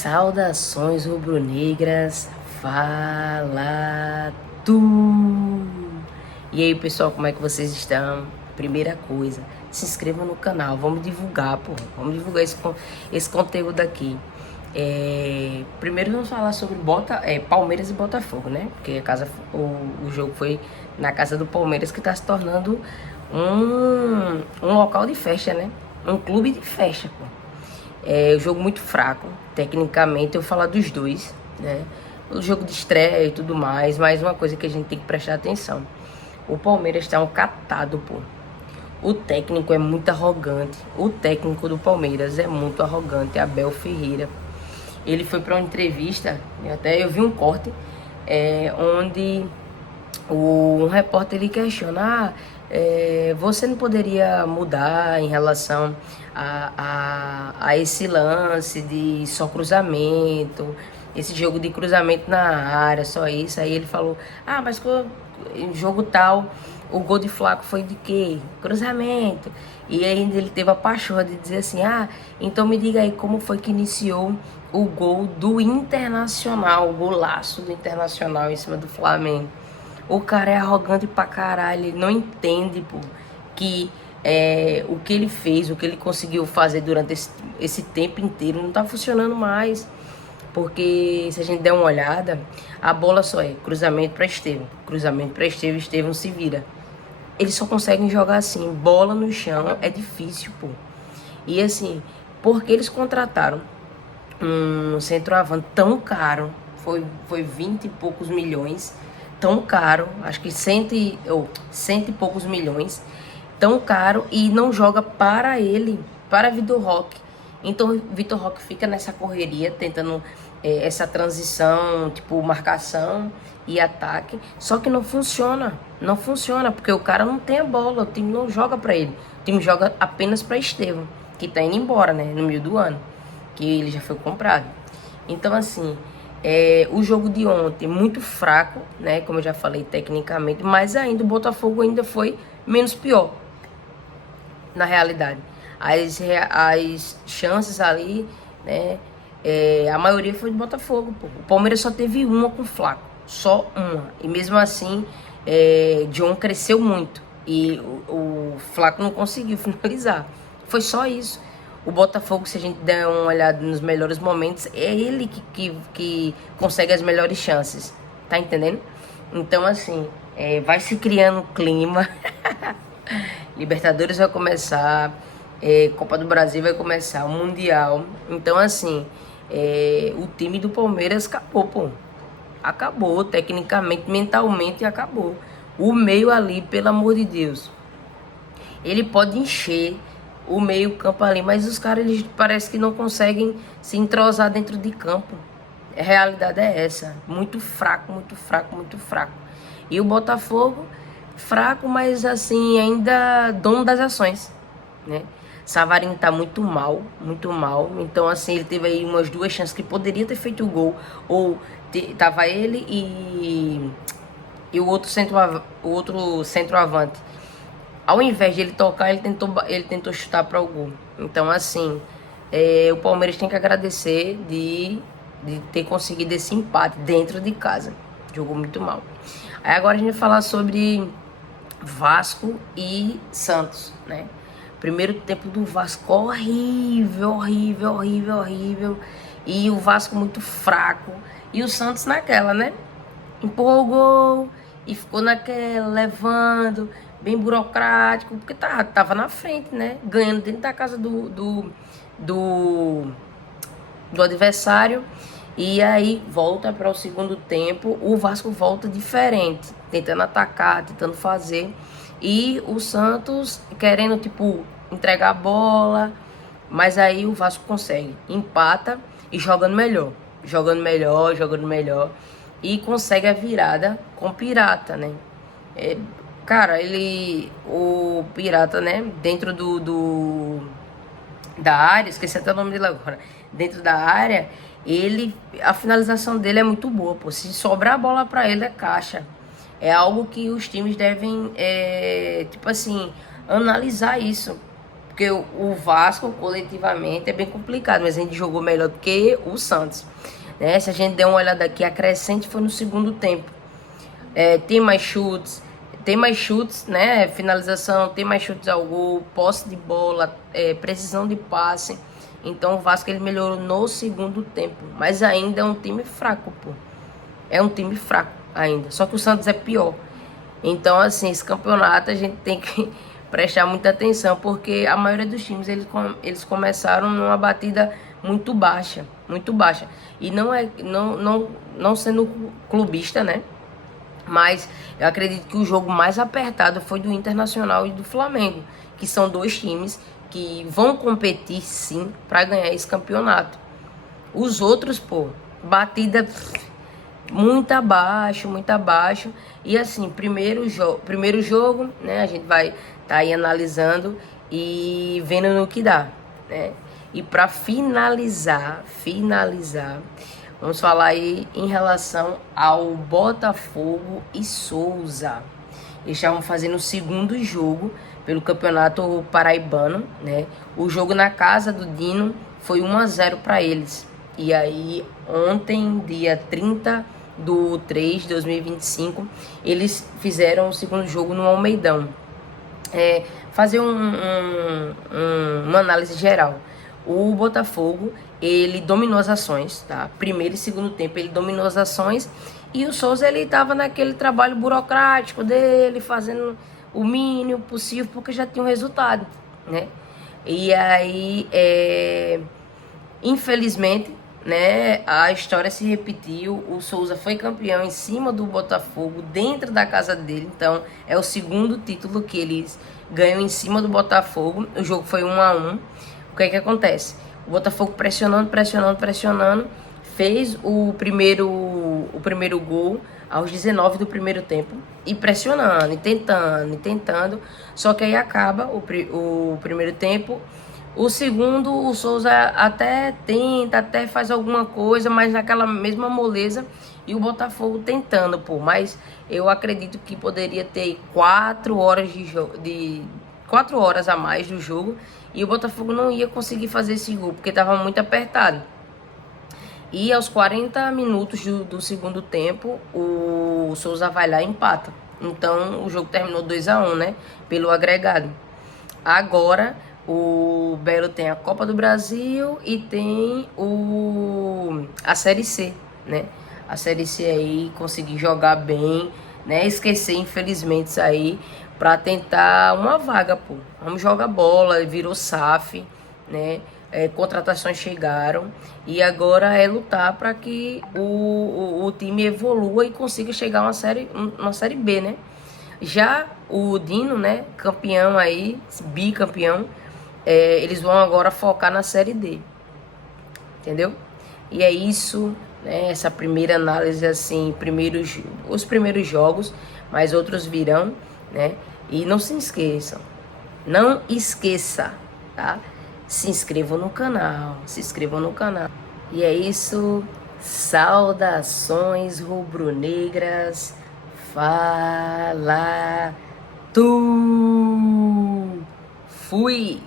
Saudações rubro-negras, fala tu! E aí pessoal, como é que vocês estão? Primeira coisa, se inscreva no canal, vamos divulgar, pô, vamos divulgar esse conteúdo aqui. Primeiro vamos falar sobre Palmeiras e Botafogo, né? Porque o jogo foi na casa do Palmeiras, que tá se tornando um local de festa, né? Um clube de festa, pô. É um jogo muito fraco, tecnicamente, eu vou falar dos dois, né? O jogo de estreia e tudo mais, mas uma coisa que a gente tem que prestar atenção. O Palmeiras tá um catado, pô. O técnico é muito arrogante. O técnico do Palmeiras é muito arrogante, Abel Ferreira. Ele foi para uma entrevista, até eu vi um corte, onde um repórter ele questiona, você não poderia mudar em relação a esse lance de só cruzamento, esse jogo de cruzamento na área, só isso. Aí ele falou, mas em jogo tal, o gol de Flaco foi de quê? Cruzamento. E ainda ele teve a pachorra de dizer assim, então me diga aí como foi que iniciou o gol do Internacional, o golaço do Internacional em cima do Flamengo. O cara é arrogante pra caralho, ele não entende, pô, que o que ele fez, o que ele conseguiu fazer durante esse tempo inteiro não tá funcionando mais. Porque se a gente der uma olhada, a bola só é cruzamento pra Estevão, Estevão se vira. Eles só conseguem jogar assim, bola no chão, é difícil, pô. E assim, porque eles contrataram um centroavante tão caro, foi 20 e poucos milhões, tão caro, acho que cento e poucos milhões, tão caro, e não joga para ele, para Vitor Roque. Então Vitor Roque fica nessa correria, tentando essa transição, tipo marcação e ataque, só que não funciona, porque o cara não tem a bola, o time não joga para ele, o time joga apenas para Estevão, que tá indo embora, né, no meio do ano, que ele já foi comprado. Então assim, o jogo de ontem muito fraco, né, como eu já falei tecnicamente, mas ainda o Botafogo ainda foi menos pior, na realidade. As chances ali, né, a maioria foi do Botafogo, pô. O Palmeiras só teve uma com o Flaco, só uma, e mesmo assim John cresceu muito e o Flaco não conseguiu finalizar, foi só isso. O Botafogo, se a gente der uma olhada nos melhores momentos, é ele que consegue as melhores chances, tá entendendo? Então assim, vai se criando um clima. Libertadores vai começar, Copa do Brasil vai começar, o Mundial. Então assim, o time do Palmeiras acabou, pô. Acabou, tecnicamente, mentalmente acabou. O meio ali, pelo amor de Deus, ele pode encher o meio campo ali, mas os caras, eles parece que não conseguem se entrosar dentro de campo. A realidade é essa, muito fraco, muito fraco, muito fraco. E o Botafogo, fraco, mas assim, ainda dono das ações, né? Savarino tá muito mal, muito mal. Então assim, ele teve aí umas duas chances que poderia ter feito o gol, ou tava ele e o outro centroavante. Ao invés de ele tocar, ele tentou chutar para o gol. Então assim, o Palmeiras tem que agradecer de ter conseguido esse empate dentro de casa. Jogou muito mal. Aí agora a gente vai falar sobre Vasco e Santos, né? Primeiro tempo do Vasco horrível, horrível, horrível, horrível. E o Vasco muito fraco. E o Santos naquela, né? Empurrou o gol e ficou naquela, levando, bem burocrático, porque tava na frente, né? Ganhando dentro da casa do adversário. E aí volta para o segundo tempo, o Vasco volta diferente, tentando atacar, tentando fazer, e o Santos querendo tipo entregar a bola, mas aí o Vasco consegue, empata e jogando melhor, e consegue a virada com o Pirata, né? Cara, o Pirata, né, dentro da área, esqueci até o nome dele agora, dentro da área, a finalização dele é muito boa, pô. Se sobrar a bola pra ele, é caixa. É algo que os times devem, tipo assim, analisar isso. Porque o Vasco, coletivamente, é bem complicado, mas a gente jogou melhor do que o Santos. Né? Se a gente der uma olhada aqui, a crescente foi no segundo tempo. Tem mais chutes, né? Finalização, tem mais chutes ao gol, posse de bola, precisão de passe. Então o Vasco ele melhorou no segundo tempo, mas ainda é um time fraco, pô. É um time fraco ainda. Só que o Santos é pior. Então, assim, esse campeonato a gente tem que prestar muita atenção, porque a maioria dos times eles começaram numa batida muito baixa, muito baixa. E não sendo clubista, né? Mas eu acredito que o jogo mais apertado foi do Internacional e do Flamengo, que são dois times que vão competir sim para ganhar esse campeonato. Os outros, pô, batida muito abaixo, muito abaixo. E assim, primeiro jogo, né? A gente vai tá aí analisando e vendo no que dá, né? E para finalizar, vamos falar aí em relação ao Botafogo e Souza. Eles estavam fazendo o segundo jogo pelo Campeonato Paraibano, né? O jogo na casa do Dino foi 1-0 para eles. E aí, ontem, dia 30/3/2025, eles fizeram o segundo jogo no Almeidão. Fazer uma análise geral. O Botafogo, ele dominou as ações, tá? Primeiro e segundo tempo ele dominou as ações e o Souza, ele tava naquele trabalho burocrático dele, fazendo o mínimo possível, porque já tinha um resultado, né? E aí, infelizmente, né, a história se repetiu. O Souza foi campeão em cima do Botafogo, dentro da casa dele. Então, é o segundo título que eles ganham em cima do Botafogo. O jogo foi 1-1. O que é que acontece? O Botafogo pressionando, fez o primeiro gol aos 19 do primeiro tempo, e pressionando, e tentando, só que aí acaba o primeiro tempo. O segundo, o Souza até tenta, até faz alguma coisa, mas naquela mesma moleza, e o Botafogo tentando, pô. Mas eu acredito que poderia ter 4 horas 4 horas a mais do jogo, e o Botafogo não ia conseguir fazer esse gol, porque estava muito apertado. E aos 40 minutos do segundo tempo, o Souza vai lá e empata. Então o jogo terminou 2-1, né? Pelo agregado. Agora o Belo tem a Copa do Brasil e tem a Série C, né? A Série C aí, conseguir jogar bem, né? Esquecer, infelizmente, isso aí, pra tentar uma vaga, pô. Vamos jogar bola, virou SAF, né? Contratações chegaram e agora é lutar para que o time evolua e consiga chegar a uma série B, né? Já o Dino, né, campeão aí, bicampeão, eles vão agora focar na série D, entendeu? E é isso, né, essa primeira análise, assim, os primeiros jogos, mas outros virão, né? E não se esqueçam, não esqueça, tá? Se inscrevam no canal, E é isso, saudações rubro-negras, fala tu, fui!